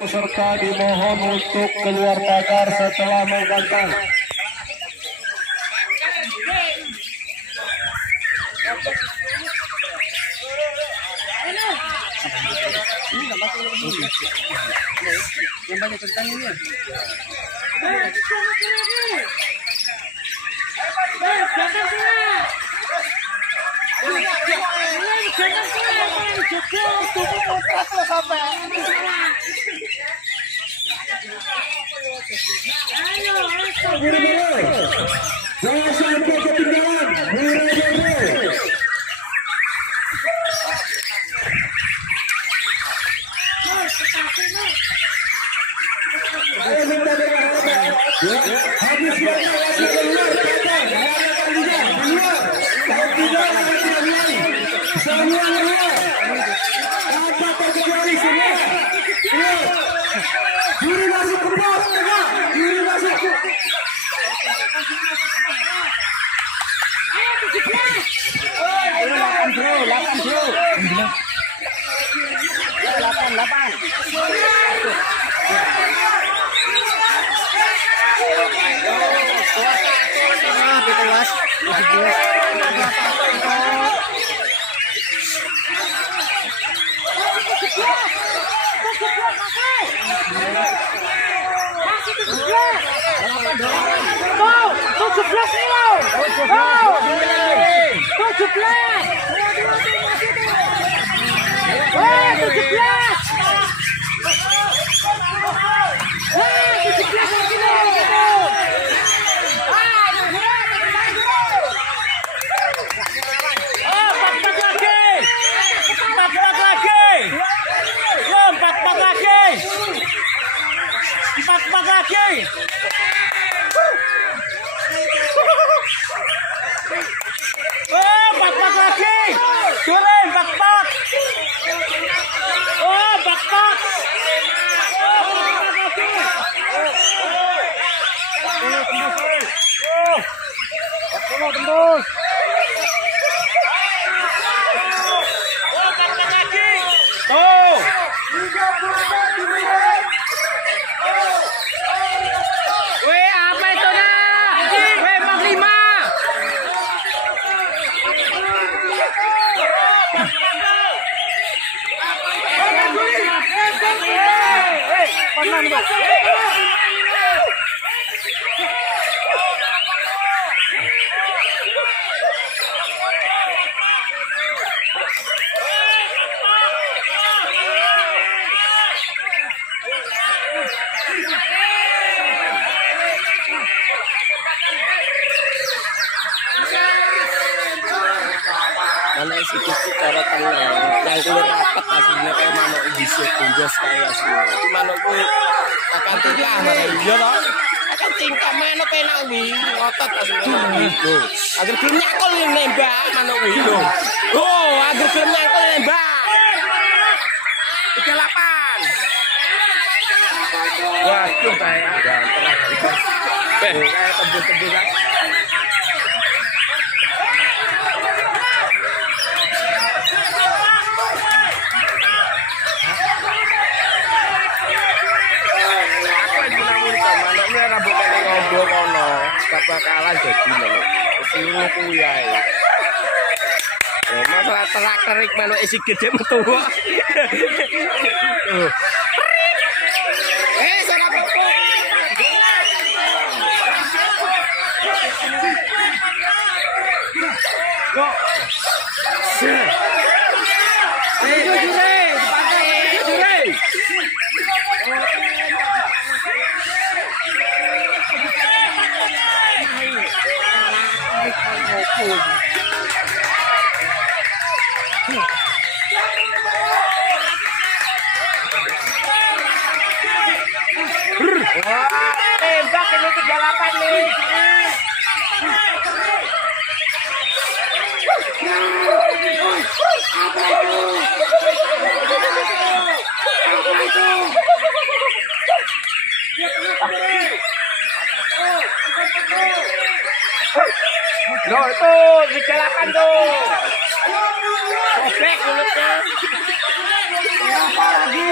Peserta dimohon untuk keluar pagar setelah menggantang. Yang banyak tentang ini ya. Jangan sampai ketinggalan. Habis juri masuk ke pos, juri masuk. Tembus. Tuh. Weh, apa itu dah? Weh, 45. Mana isi cukup cara tenang yang kulit rapat aslinya kayak manuk bisa kunjus kayak aslinya tapi manuk kulit akan tingkah mana iya loh akan tingkah manuk penak wih ngotot aslinya manuk wih agar belum nyakol ini nembak manuk wih agar belum nyakol nembak 38 waduh kayak kayak tembus-tembus kan. Bakalan jadi lho. Sing kuwi ae. Masalah terak-terik manuk isi gede metu. Ora apa-apa. Kok. Jure, dipakai jure. Wah, tembak ini 38 nih. Loh itu 38 tuh. Sobek mulutnya. Lagi.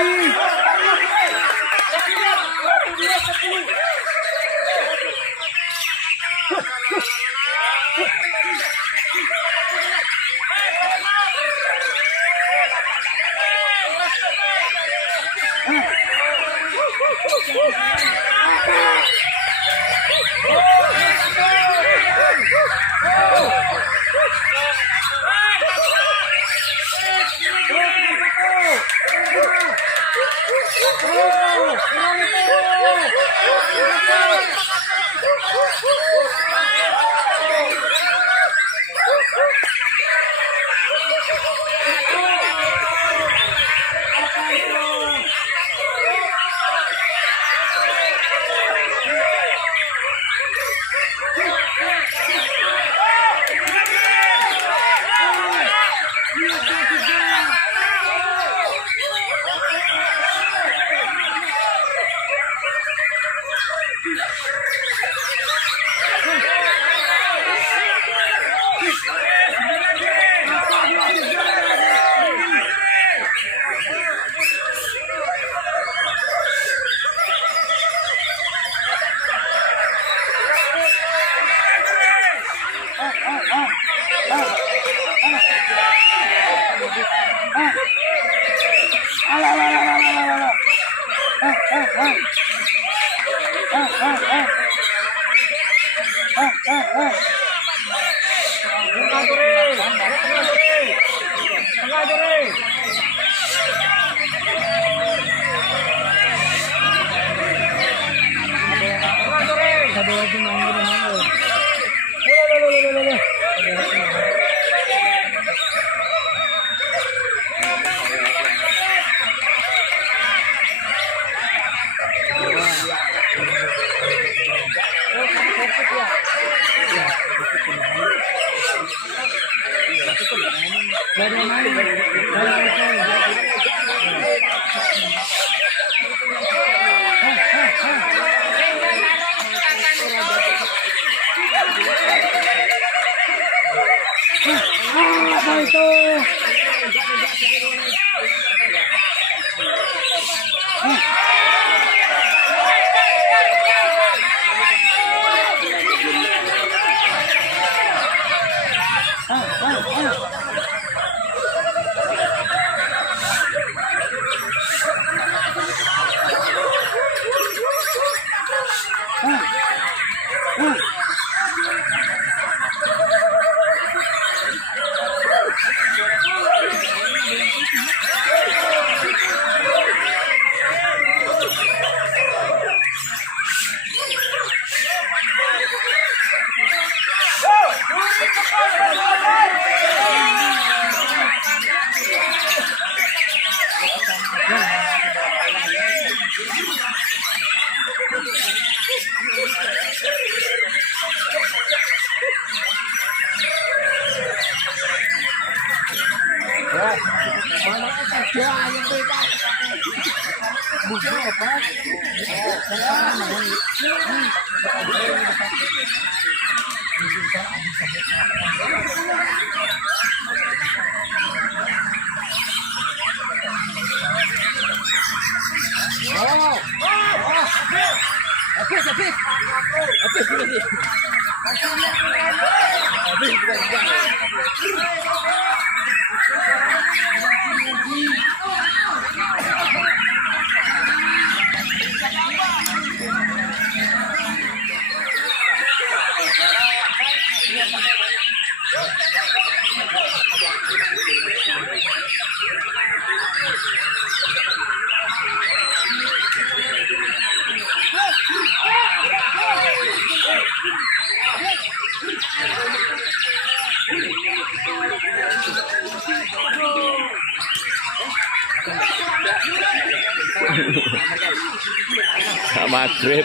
Maghrib.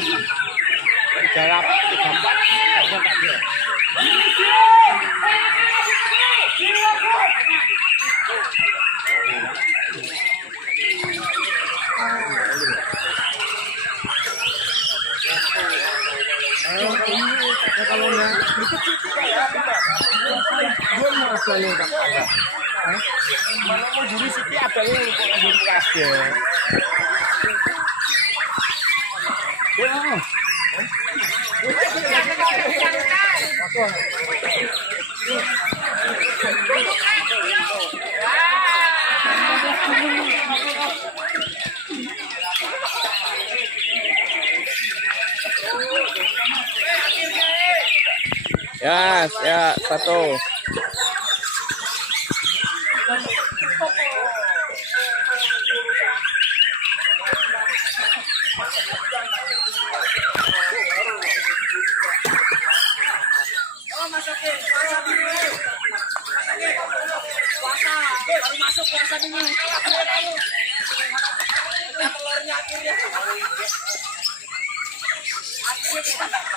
Mana mau juri siki abangnya kok ngajur kabeh. Ya, ya, satu. Oh, masukin. Puasa dulu. Puasa. Baru masuk puasa dulu. Telurnya akhirnya. Akhirnya kita